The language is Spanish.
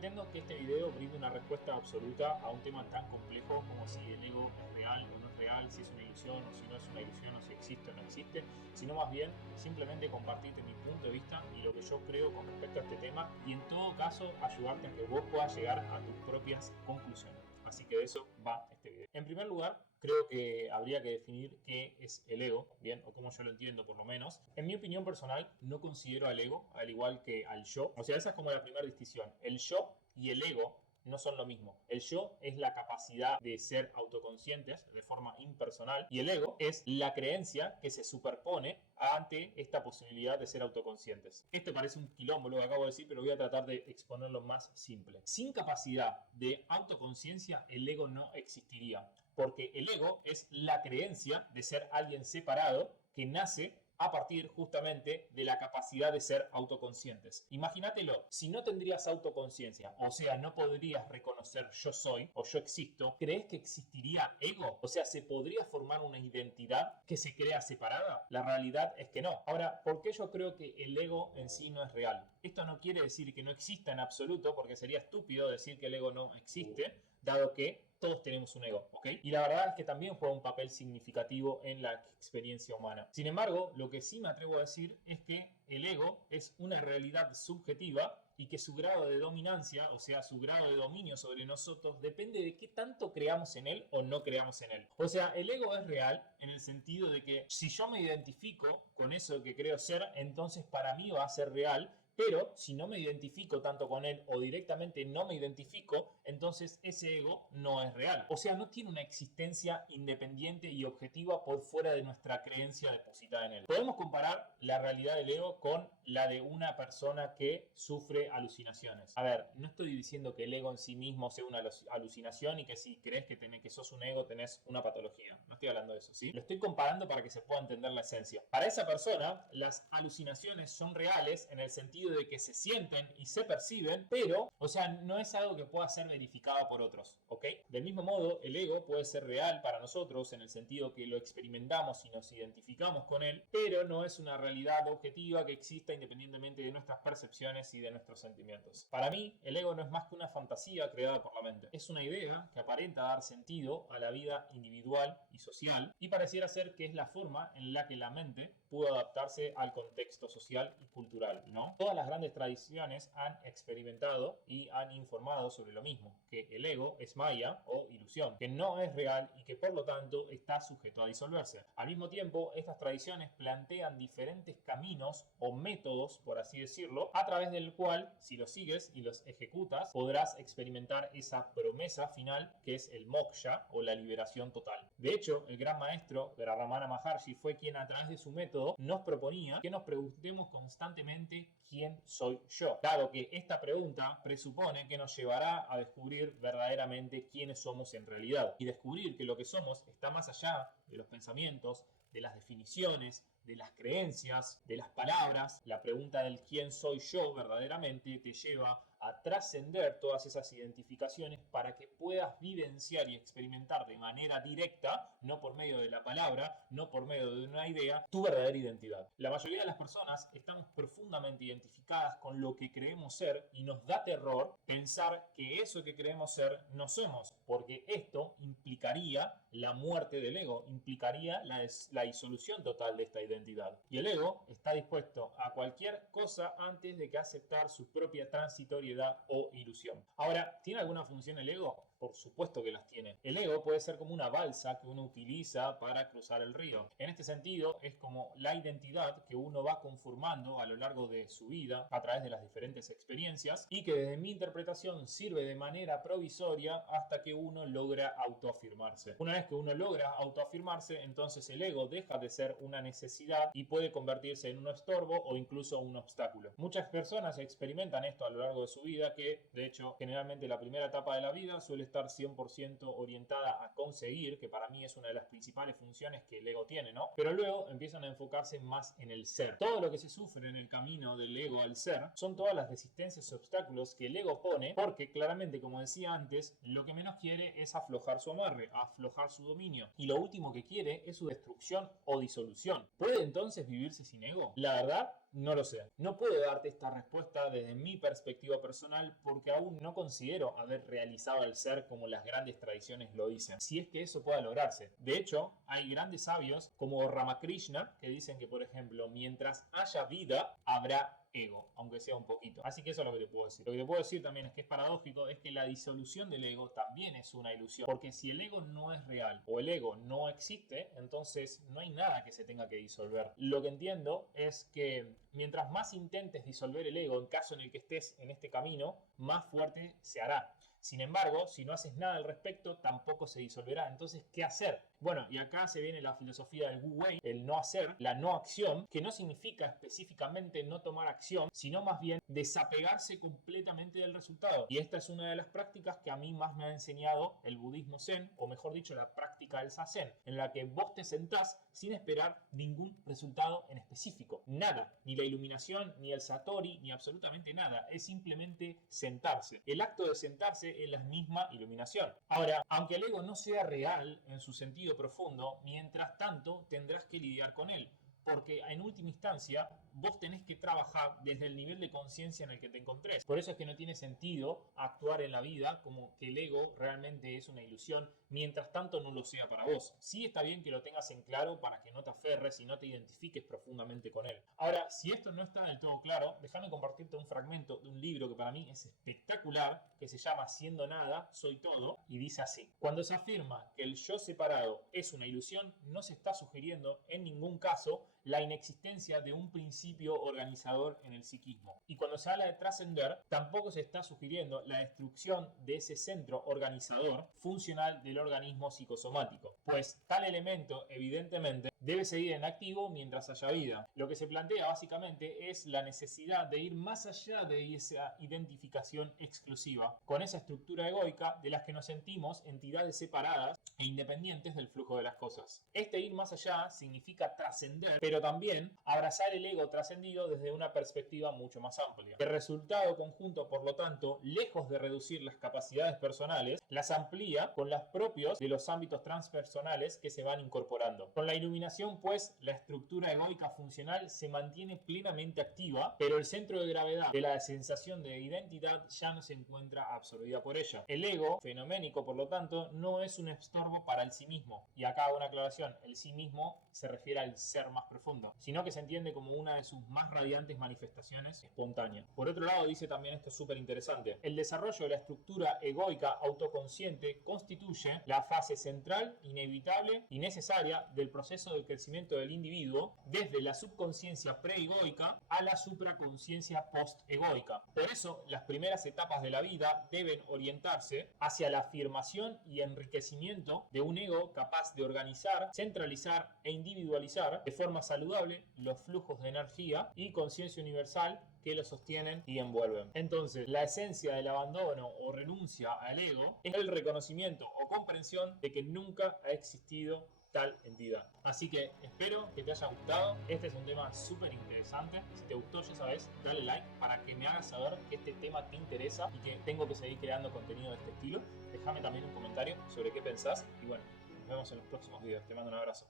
pretendo que este video brinde una respuesta absoluta a un tema tan complejo como si el ego es real o no es real, si es una ilusión o si no es una ilusión, o si existe o no existe, sino más bien simplemente compartirte mi punto de vista y lo que yo creo con respecto a este tema, y en todo caso ayudarte a que vos puedas llegar a tus propias conclusiones. Así que de eso va este video. En primer lugar, creo que habría que definir qué es el ego, bien, o cómo yo lo entiendo por lo menos. En mi opinión personal, no considero al ego al igual que al yo. O sea, esa es como la primera distinción. El yo y el ego no son lo mismo. El yo es la capacidad de ser autoconscientes de forma impersonal, y el ego es la creencia que se superpone ante esta posibilidad de ser autoconscientes. Esto parece un quilombo lo que acabo de decir, pero voy a tratar de exponerlo más simple. Sin capacidad de autoconciencia, el ego no existiría, porque el ego es la creencia de ser alguien separado que nace a partir justamente de la capacidad de ser autoconscientes. Imagínatelo, si no tendrías autoconciencia, o sea, no podrías reconocer yo soy o yo existo, ¿crees que existiría ego? O sea, ¿se podría formar una identidad que se crea separada? La realidad es que no. Ahora, ¿por qué yo creo que el ego en sí no es real? Esto no quiere decir que no exista en absoluto, porque sería estúpido decir que el ego no existe, dado que todos tenemos un ego, ¿ok? Y la verdad es que también juega un papel significativo en la experiencia humana. Sin embargo, lo que sí me atrevo a decir es que el ego es una realidad subjetiva y que su grado de dominancia, o sea, su grado de dominio sobre nosotros, depende de qué tanto creamos en él o no creamos en él. O sea, el ego es real en el sentido de que si yo me identifico con eso que creo ser, entonces para mí va a ser real. Pero si no me identifico tanto con él o directamente no me identifico, entonces ese ego no es real. O sea, no tiene una existencia independiente y objetiva por fuera de nuestra creencia depositada en él. Podemos comparar la realidad del ego con la de una persona que sufre alucinaciones. A ver, no estoy diciendo que el ego en sí mismo sea una alucinación y que si crees que sos un ego tenés una patología. No estoy hablando de eso, ¿sí? Lo estoy comparando para que se pueda entender la esencia. Para esa persona, las alucinaciones son reales en el sentido de que se sienten y se perciben, pero, o sea, no es algo que pueda ser verificado por otros, ¿ok? Del mismo modo, el ego puede ser real para nosotros en el sentido que lo experimentamos y nos identificamos con él, pero no es una realidad objetiva que exista independientemente de nuestras percepciones y de nuestros sentimientos. Para mí, el ego no es más que una fantasía creada por la mente. Es una idea que aparenta dar sentido a la vida individual y social, y pareciera ser que es la forma en la que la mente pudo adaptarse al contexto social y cultural, ¿no? Todas las grandes tradiciones han experimentado y han informado sobre lo mismo, que el ego es maya o ilusión, que no es real y que por lo tanto está sujeto a disolverse. Al mismo tiempo, estas tradiciones plantean diferentes caminos o métodos, por así decirlo, a través del cual, si los sigues y los ejecutas, podrás experimentar esa promesa final que es el moksha o la liberación total. De hecho, el gran maestro Ramana Maharshi fue quien a través de su método nos proponía que nos preguntemos constantemente quién soy yo, dado que esta pregunta presupone que nos llevará a descubrir verdaderamente quiénes somos en realidad, y descubrir que lo que somos está más allá de los pensamientos, de las definiciones, de las creencias, de las palabras. La pregunta del quién soy yo verdaderamente te lleva a trascender todas esas identificaciones para que puedas vivenciar y experimentar de manera directa, no por medio de la palabra, no por medio de una idea, tu verdadera identidad. La mayoría de las personas estamos profundamente identificadas con lo que creemos ser y nos da terror pensar que eso que creemos ser no somos, porque esto implicaría la muerte del ego, implicaría la disolución total de esta identidad. Y el ego está dispuesto a cualquier cosa antes de que aceptar su propia transitoriedad o ilusión. Ahora, ¿tiene alguna función el ego? Por supuesto que las tiene. El ego puede ser como una balsa que uno utiliza para cruzar el río. En este sentido, es como la identidad que uno va conformando a lo largo de su vida a través de las diferentes experiencias, y que desde mi interpretación sirve de manera provisoria hasta que uno logra autoafirmarse. Una vez que uno logra autoafirmarse, entonces el ego deja de ser una necesidad y puede convertirse en un estorbo o incluso un obstáculo. Muchas personas experimentan esto a lo largo de su vida, que de hecho generalmente la primera etapa de la vida suele estar 100% orientada a conseguir, que para mí es una de las principales funciones que el ego tiene, ¿no? Pero luego empiezan a enfocarse más en el ser. Todo lo que se sufre en el camino del ego al ser son todas las resistencias y obstáculos que el ego pone, porque claramente, como decía antes, lo que menos quiere es aflojar su amarre, aflojar su dominio, y lo último que quiere es su destrucción o disolución. ¿Puede entonces vivirse sin ego? La verdad No lo sé. No puedo darte esta respuesta desde mi perspectiva personal porque aún no considero haber realizado el ser como las grandes tradiciones lo dicen. Si es que eso pueda lograrse. De hecho, hay grandes sabios como Ramakrishna que dicen que, por ejemplo, mientras haya vida, habrá ego, aunque sea un poquito. Así que eso es lo que te puedo decir. Lo que te puedo decir también es que es paradójico, es que la disolución del ego también es una ilusión. Porque si el ego no es real o el ego no existe, entonces no hay nada que se tenga que disolver. Lo que entiendo es que mientras más intentes disolver el ego, en caso en el que estés en este camino, más fuerte se hará. Sin embargo, si no haces nada al respecto, tampoco se disolverá. Entonces, ¿qué hacer? Bueno, y acá se viene la filosofía del Wu Wei, el no hacer, la no acción, que no significa específicamente no tomar acción, sino más bien desapegarse completamente del resultado. Y esta es una de las prácticas que a mí más me ha enseñado el budismo zen, o mejor dicho, la práctica del zazen, en la que vos te sentás sin esperar ningún resultado en específico. Nada, ni la iluminación, ni el satori, ni absolutamente nada. Es simplemente sentarse. El acto de sentarse es la misma iluminación. Ahora, aunque el ego no sea real en su sentido profundo, mientras tanto tendrás que lidiar con él. Porque en última instancia vos tenés que trabajar desde el nivel de conciencia en el que te encontrés. Por eso es que no tiene sentido actuar en la vida como que el ego realmente es una ilusión, mientras tanto no lo sea para vos. Sí está bien que lo tengas en claro para que no te aferres y no te identifiques profundamente con él. Ahora, si esto no está del todo claro, déjame compartirte un fragmento de un libro que para mí es espectacular, que se llama Siendo Nada, Soy Todo, y dice así: cuando se afirma que el yo separado es una ilusión, no se está sugiriendo en ningún caso la inexistencia de un principio organizador en el psiquismo. Y cuando se habla de trascender, tampoco se está sugiriendo la destrucción de ese centro organizador funcional del organismo psicosomático, pues tal elemento evidentemente debe seguir en activo mientras haya vida. Lo que se plantea básicamente es la necesidad de ir más allá de esa identificación exclusiva con esa estructura egoica de las que nos sentimos entidades separadas e independientes del flujo de las cosas. Este ir más allá significa trascender, pero también abrazar el ego trascendido desde una perspectiva mucho más amplia. El resultado conjunto, por lo tanto, lejos de reducir las capacidades personales, las amplía con las propios de los ámbitos transpersonales que se van incorporando. Con la iluminación, pues, la estructura egoica funcional se mantiene plenamente activa, pero el centro de gravedad de la sensación de identidad ya no se encuentra absorbida por ella. El ego, fenoménico por lo tanto, no es un estorbo para el sí mismo. Y acá hago una aclaración: el sí mismo se refiere al ser más profundo, sino que se entiende como una de sus más radiantes manifestaciones espontáneas. Por otro lado, dice también esto súper interesante: el desarrollo de la estructura egoica autoconsciente constituye la fase central, inevitable y necesaria del proceso del crecimiento del individuo desde la subconsciencia preegoica a la supraconsciencia postegoica. Por eso, las primeras etapas de la vida deben orientarse hacia la afirmación y enriquecimiento de un ego capaz de organizar, centralizar e individualizar de forma saludable los flujos de energía y conciencia universal que lo sostienen y envuelven. Entonces, la esencia del abandono o renuncia al ego es el reconocimiento o comprensión de que nunca ha existido tal entidad. Así que espero que te haya gustado. Este es un tema súper interesante. Si te gustó, ya sabes, dale like para que me hagas saber que este tema te interesa y que tengo que seguir creando contenido de este estilo. Déjame también un comentario sobre qué pensás y bueno, nos vemos en los próximos videos. Te mando un abrazo.